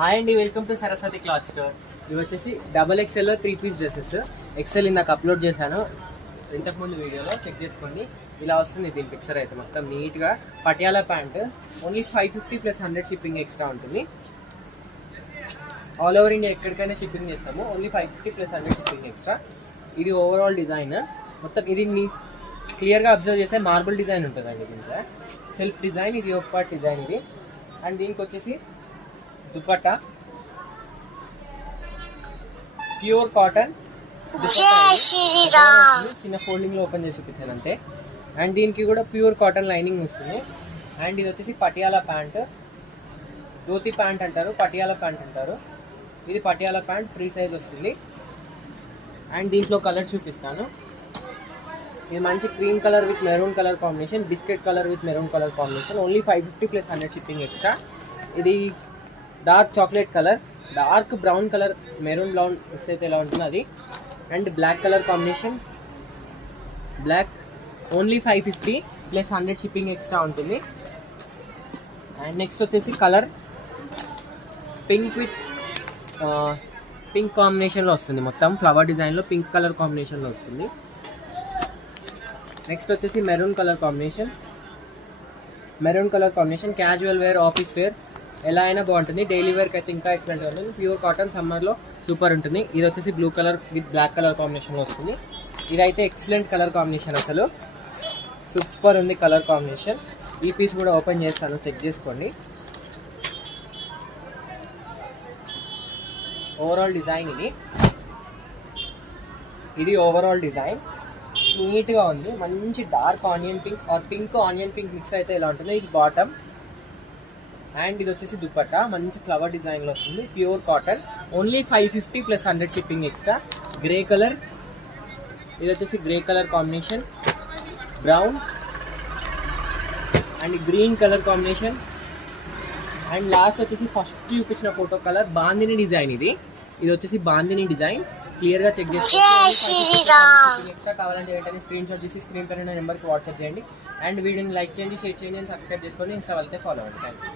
Hi అండి, welcome to Saraswati cloth store. ఇవి వచ్చేసి XXL 3-piece డ్రెస్సెస్. ఎక్సెల్ ఇందాక అప్లోడ్ చేశాను, ఇంతకుముందు వీడియోలో చెక్ చేసుకోండి. ఇలా వస్తుంది దీని పిక్చర్ అయితే మొత్తం నీట్గా. Patiala pant only 550 + 100 shipping extra ఉంటుంది. ఆల్ ఓవర్ ఇండియా ఎక్కడికైనా షిప్పింగ్ చేస్తాము. Only 550 + 100 shipping extra. ఇది ఓవరాల్ డిజైన్ మొత్తం. ఇది క్లియర్గా అబ్జర్వ్ చేస్తే మార్బుల్ డిజైన్ ఉంటుందండి. దీంట్లో సెల్ఫ్ డిజైన్, ఇది ఒక పార్ట్ డిజైన్ ఇది. అండ్ దీనికి వచ్చేసి దుపట్టా ప్యూర్ కాటన్, చిన్న ఫోల్డింగ్ లో ఓపెన్ చేసి చూపించాను అంతే. అండ్ దీనికి కూడా ప్యూర్ కాటన్ లైనింగ్ వస్తుంది. అండ్ ఇది వచ్చేసి పటియాలా ప్యాంట్, ధోతి ప్యాంట్ అంటారు, పటియాలా ప్యాంట్ అంటారు. ఇది Patiala pant free size and. అండ్ దీంట్లో కలర్ చూపిస్తాను. ఇది మంచి cream colour with maroon colour combination, biscuit colour with maroon colour combination. Only 550 + 100 shipping extra. ఇది dark chocolate colour, dark brown colour, maroon brown mix అయితే ఎలా ఉంటుంది అది. And black colour combination, black. Only 550 + 100 shipping extra ఉంటుంది. And next వచ్చేసి colour pink with pink కాంబినేషన్లో వస్తుంది. మొత్తం ఫ్లవర్ డిజైన్లో పింక్ కలర్ కాంబినేషన్లో వస్తుంది. నెక్స్ట్ వచ్చేసి maroon colour combination. Maroon colour combination casual wear, office wear ఎలా అయినా బాగుంటుంది. డైలీ వేర్కి అయితే ఇంకా ఎక్సలెంట్గా ఉంటుంది. ప్యూర్ కాటన్, సమ్మర్లో సూపర్ ఉంటుంది. ఇది వచ్చేసి blue colour with black colour కాంబినేషన్లో వస్తుంది. ఇదైతే ఎక్సలెంట్ కలర్ కాంబినేషన్, అసలు సూపర్ ఉంది కలర్ కాంబినేషన్. ఈ పీస్ కూడా ఓపెన్ చేస్తాను, చెక్ చేసుకోండి. ఓవరాల్ డిజైన్ ఇది ఓవరాల్ డిజైన్ నీట్గా ఉంది. మంచి dark onion pink or pink onion pink mix అయితే ఎలా ఉంటుందో. ఇది బాటమ్. అండ్ ఇది వచ్చేసి దుపట్టా, మంచి ఫ్లవర్ డిజైన్లో వస్తుంది. Pure cotton. Only 550 + 100 shipping extra. Grey colour, ఇది వచ్చేసి grey colour combination, brown and green colour combination. And last వచ్చేసి ఫస్ట్ చూపించిన ఫోటో కలర్ బాందిని డిజైన్. ఇది వచ్చేసి బాందిని డిజైన్. క్లియర్గా చెక్ చేసుకోండి. ఎక్స్ట్రా కావాలంటే వెంటనే స్క్రీన్ షాట్ చేసి స్క్రీన్ పైన నెంబర్కి వాట్సాప్ చేయండి. అండ్ వీడియోని లైక్ చేయండి, షేర్ చేయండి, అండ్ సబ్స్క్రైబ్ చేసుకోండి. ఇన్స్టా వాళ్ళైతే ఫాలో అవ్వండి. Thank you.